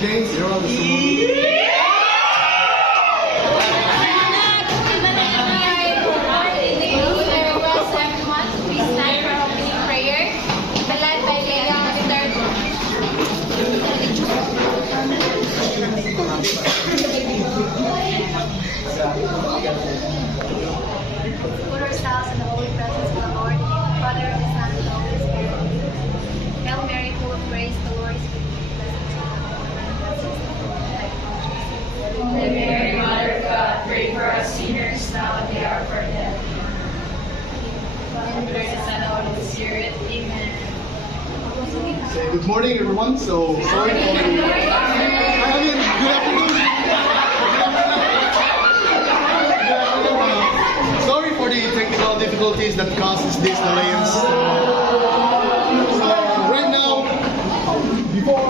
James, you're on the scene. Put ourselves in the holy presence of the Lord, Father, and the Son, and the Holy Spirit. Hail Mary, full of grace, the Lord is with you. Holy Mary, Mother of God, pray for us sinners now and the hour of our death. Praise the Son and Holy Spirit. Amen. Say good morning, everyone. So sorry for good afternoon. Sorry for the technical difficulties that causes these delays. So right now, before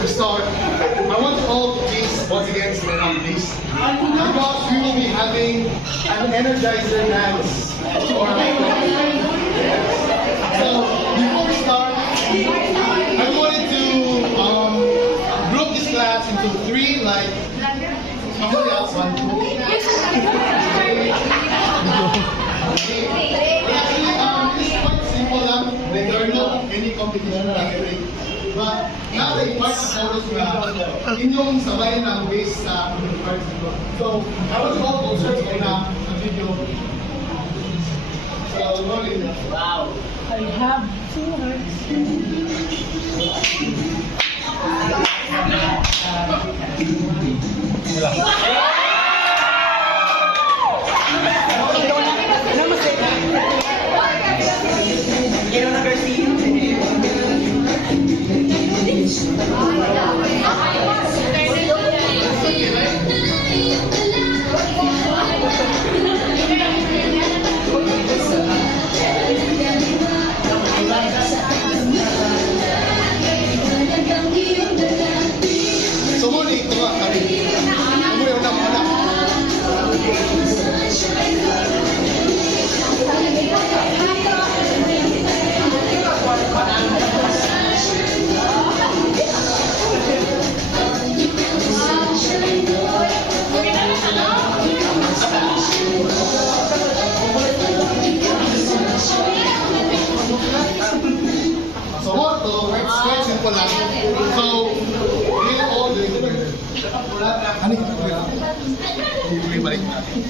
we start, I want all to please once again stand up, please, because we will be having an energizer dance. So before we start, I wanted to group this class into three, like somebody else one, two. Actually, this is quite simple lang. There are no any competition or anything. But now they part sa photos nga inyong sabayan ng base sa so I was all concerned ko na ang video. So rolling. Wow. I have 2 hearts. So muna ito nga kami. Muna yung una. So what? So it's quite simple lang. So we all do it. Ano yung hindi balik natin.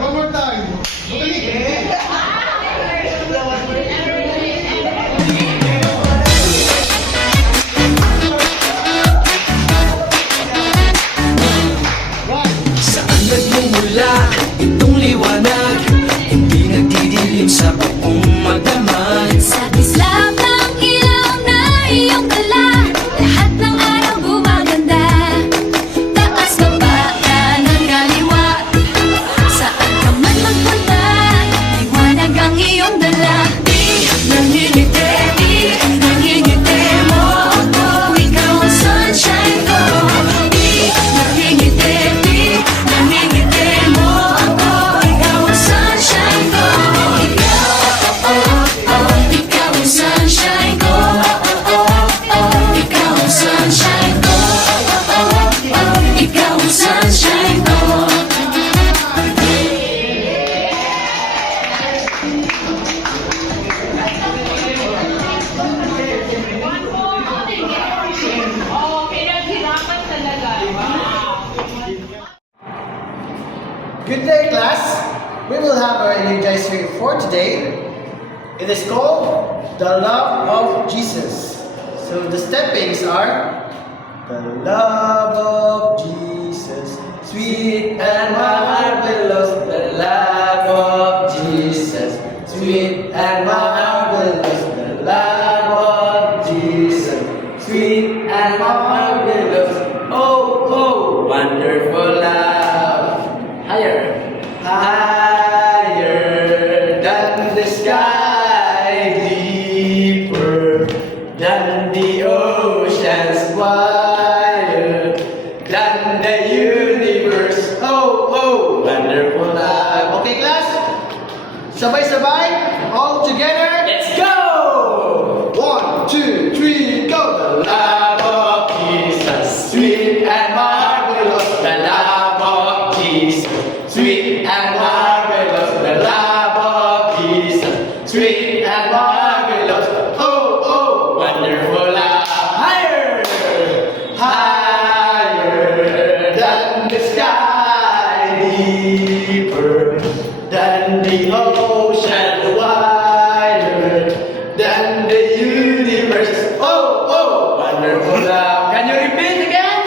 One more time. Saan nagmumula itong liwanag? Hindi nagdidilim sa buong magdamag. Sa kislap ng ilaw na iyong dala, lahat ng araw gumaganda. Taas baba, kanan kaliwa, saan ka man magpunta, liwanag ang iyong dala. Di nangingiti, di nangingiti mo ako, ikaw ang sunshine ko. Di nangingiti, di nangingiti sun shine on. Good day, class. We will have our energizer for today. It is called The Love of Jesus. So the steppings are the love of Jesus, sweet and marvelous. The love of Jesus, sweet and marvelous. The love of Jesus, sweet and marvelous. Oh, oh, wonderful love. Higher, higher than the sky, deeper than the oceans, wider than the universe. Oh, oh, wonderful love. Okay, class? Sabay-sabay, all together. Let's go! 1, 2, 3, go! The love of Jesus, sweet and marvelous. The love of Jesus, sweet and marvelous. The love of Jesus, sweet and marvelous. Oh, oh, wonderful love. Higher, higher than the sky, deeper than the ocean, wider than the universe. Oh, oh, wonderful love. Can you repeat again?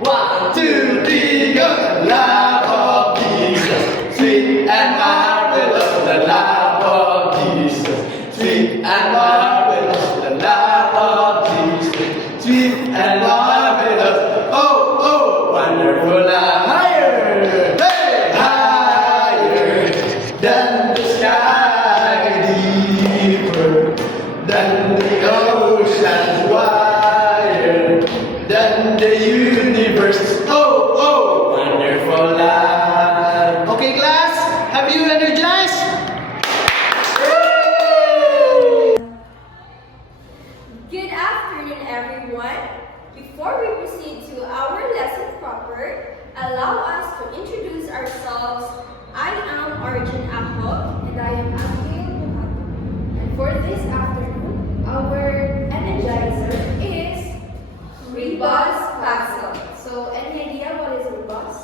1, 2, 3, go. The love of Jesus, sweet and marvelous. The love of Jesus, sweet and marvelous. The love of Jesus, sweet and marvelous. Oh, oh, wonderful love. Higher, hey, higher than the sky, deeper than the ocean, wider than the universe. Oh, oh, wonderful love. Okay, class, have you energized? Good afternoon, everyone. Before we proceed to our lesson proper, allow us to introduce ourselves. I am Arjun Ahok, and I am Abigail Buhato. And for this afternoon, our energizer is Rebus Puzzle. So, any idea what is Rebus?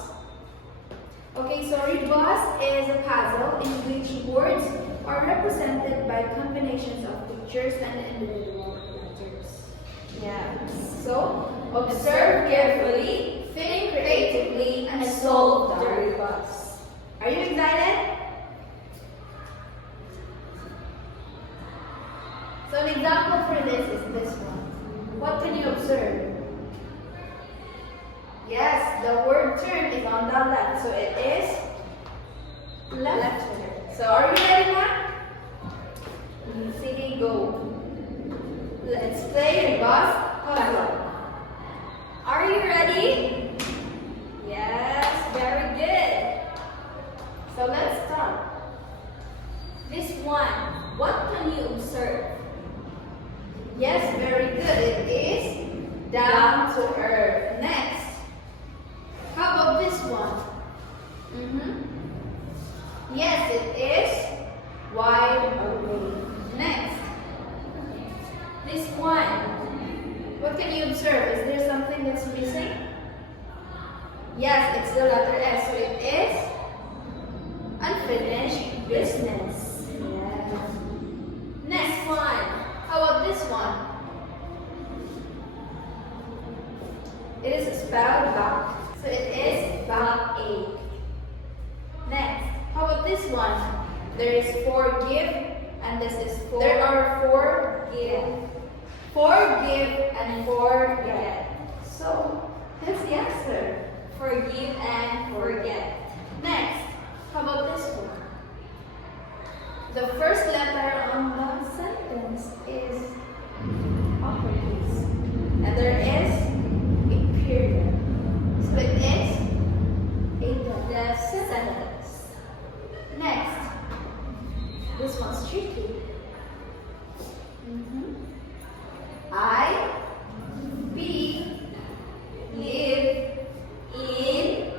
Okay, so Rebus is a puzzle in which words are represented by combinations of pictures and individual letters. Yeah. So, observe carefully, think creatively, and solve the rebus. Are you excited? So, an example for this is this one. What can you observe? Yes, the word turn is on the left, so it is left turn. So, are you ready now? City, go. Let's play Rebus Puzzle. Are you ready? Yes, very good. So let's start. This one, what can you observe? Yes, very good. It is down to earth. Next. How about this one? Yes, it is wide awake. Next. This one. What can you observe? Is there something that's missing? Yes, it's the letter S. So it is unfinished business. Yes. Next one. How about this one? It is spelled back. So it is backache. Next. How about this one? There is forgive and this is for. There are forgive. Forgive and forget. So that's the answer. Forgive and forget. Next. How about this one? The first letter on the sentence is uppercase. And there is a period. So it is a deaf sentence. Next. This one's tricky. I, be, live, in,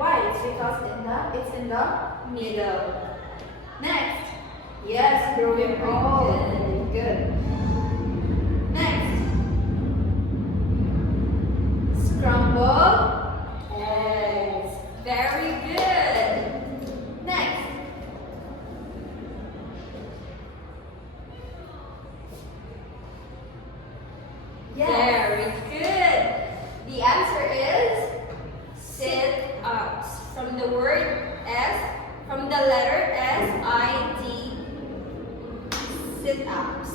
Why? It's because it's in the middle. Next. Yes, growing old. Good. Next. Scramble eggs. Very good. Next. Yes. Very good. The answer is sit-ups. From the word S, from the letter S-I-T, sit-ups.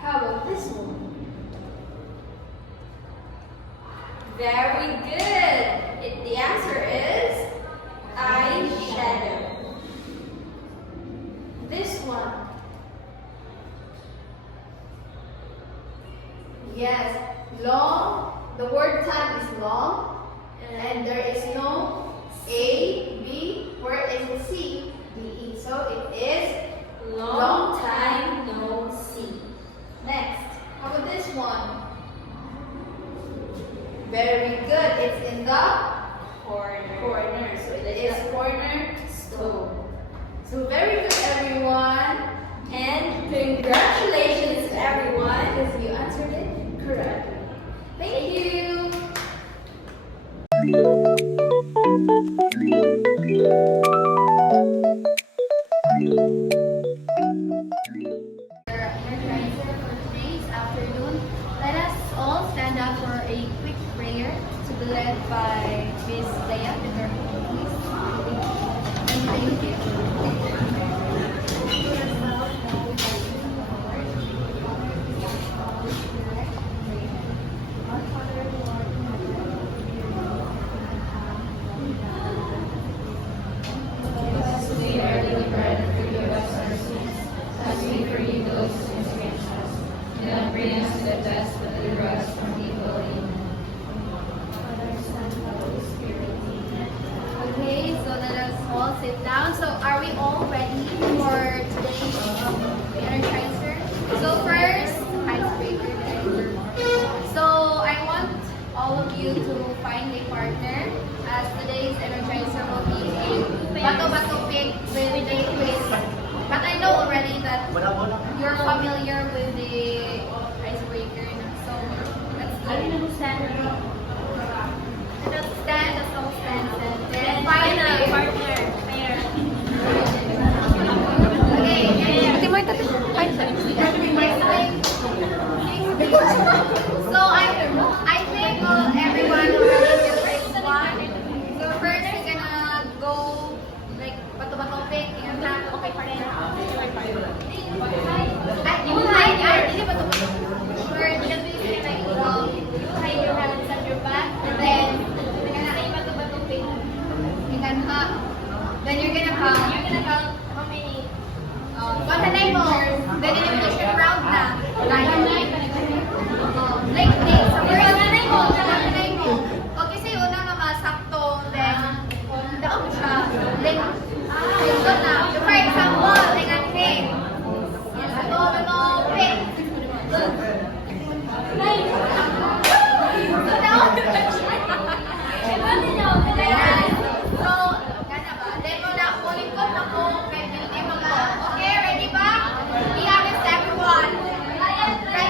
How about this one? Very good. The answer is eyeshadow. This one. Yes, long. The word time is long. And there is no A, B, where is the C, D, E. So it is long time no see. Next, how about this one? Very good. It's in the corner. So it is corner stove. So very good, everyone. And congratulations, everyone, because you answered it correctly. Thank you. Energizer for today's afternoon. Let us all stand up for a quick prayer to be led by Miss Leah. Thank We are the bread, forgive us our sins, as we forgive those who sin against us. Do not bring us to the test, but deliver us from evil. Amen. Okay, so let us all sit down. So are we all ready for today's Energizer? So first, icebreaker. So I want all of you to find a partner, as today's Energizer will be a bato-bato pick with a quiz. But I know already that you're familiar with the icebreaker. So let's go. Let us stand, let's all stand. Then find a partner. So I think everyone already the first one. So first we're gonna go like bato-bato pick. Okay, partner. Hindi bato-bato. First, just you like hide your hands at your back, and then you're gonna say bato-bato pick. You can then you're gonna count how many. One table. Then elimination round na. Like this. So first, one table. Okay, say una mga sakto, then daon siya. Then ito na. So for example, tingnan pick. Bato pick. So daon. So, gana ba? Then muna, ulit ko na po. Okay, ready ba? We have a second one. Right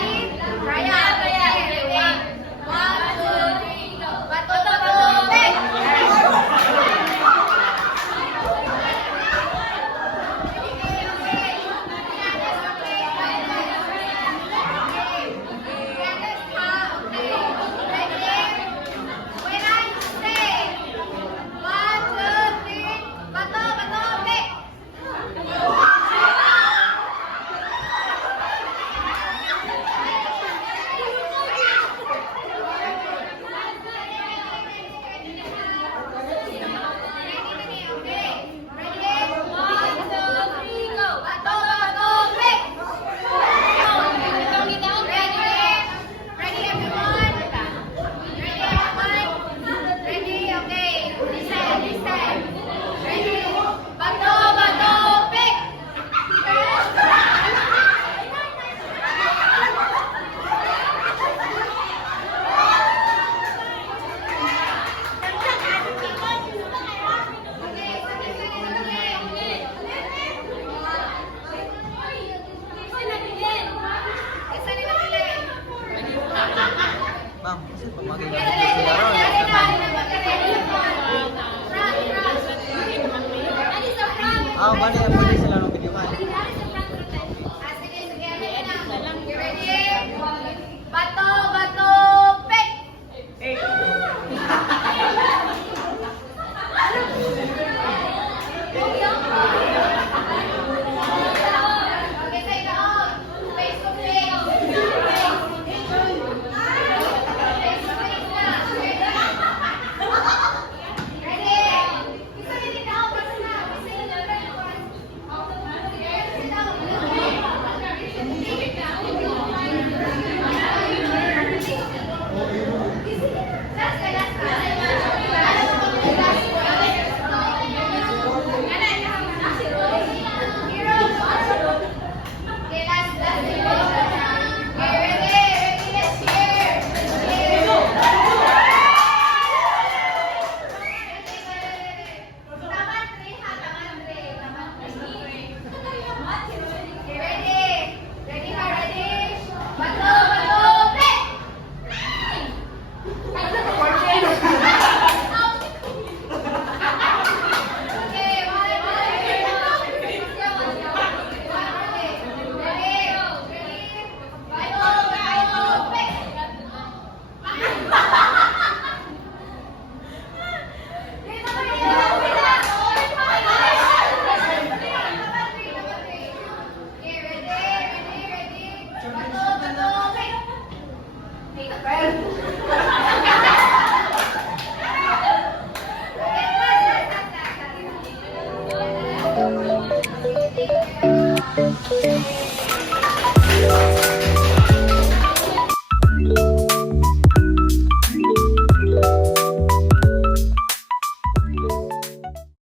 Pato, pato, okay. Paper.